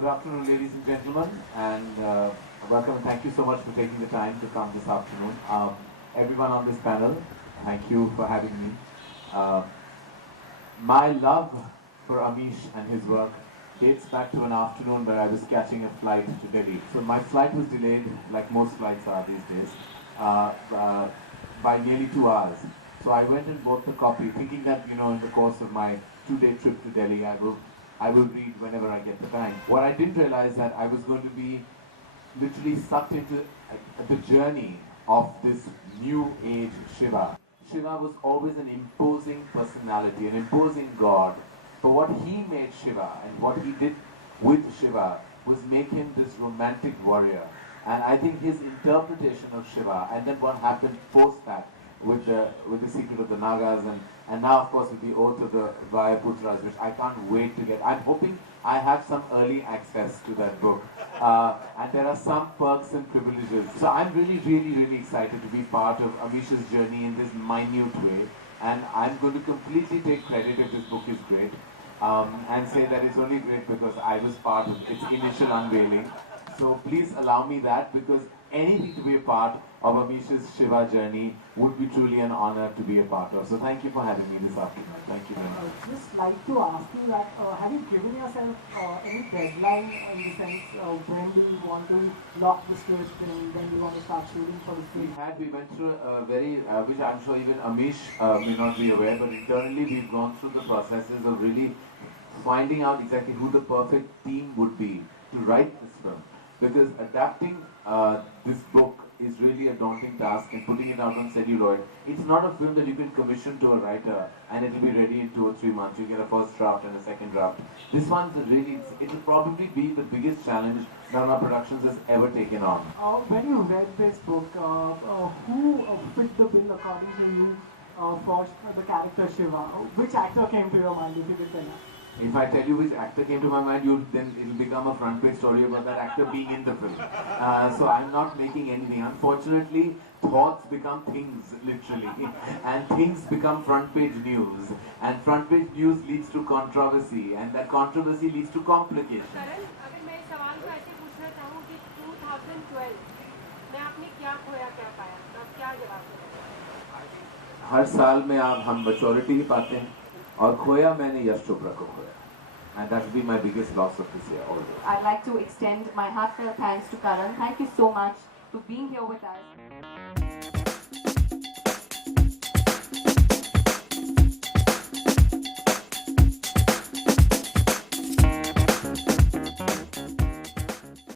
Good afternoon, ladies and gentlemen, and welcome and thank you so much for taking the time to come this afternoon. Everyone on this panel, thank you for having me. Uh, my love for Amish and his work dates back to an afternoon where I was catching a flight to Delhi. So my flight was delayed, like most flights are these days, uh, uh, by nearly 2 hours. So I went and bought the copy, thinking that in the course of my 2-day trip to Delhi, I will read whenever I get the time. What I didn't realize that I was going to be literally sucked into the journey of this new age Shiva. Shiva was always an imposing personality, an imposing god. But what he made Shiva and what he did with Shiva was make him this romantic warrior. And I think his interpretation of Shiva and then what happened post that with the secret of the Nagas and now of course with the oath of the Vayaputras, which I can't wait to get. I'm hoping I have some early access to that book. And there are some perks and privileges. So I'm really excited to be part of Amish's journey in this minute way. And I'm going to completely take credit if this book is great. And say that it's only great because I was part of its initial unveiling. So please allow me that, because anything to be a part of Amish's Shiva journey would be truly an honor to be a part of. So thank you for having me this afternoon. Thank you very much. Just like to ask you that, have you given yourself any deadline in the sense when do you want to lock the script and when do you want to start shooting for the film? We went through a very, which I'm sure even Amish may not be aware, but internally we've gone through the processes of really finding out exactly who the perfect team would be to write this film. Because adapting this book is really a daunting task, and putting it out on celluloid. It's not a film that you can commission to a writer and it'll be ready in 2 or 3 months. You get a first draft and a second draft. This one's it'll probably be the biggest challenge Dharma Productions has ever taken on. When you read this book, who fit the bill according to you for the character Shiva? Which actor came to your mind, if you could tell us? If I tell you which actor came to my mind, then it'll become a front page story about that actor being in the film. So I'm not making anything. Unfortunately, thoughts become things, literally. And things become front page news. And front page news leads to controversy. And that controversy leads to complication. करण, अगर मैं इस सवाल को ऐसे पूछना चाहूँ कि 2012 में आपने क्या खोया क्या पाया, तो आप क्या जवाब देंगे? हर साल में हम मैच्योरिटी ही पाते हैं, और खोया मैंने यश चोपड़ा को खोया. And that will be my biggest loss of this year always. I'd like to extend my heartfelt thanks to Karan. Thank you so much for being here with us.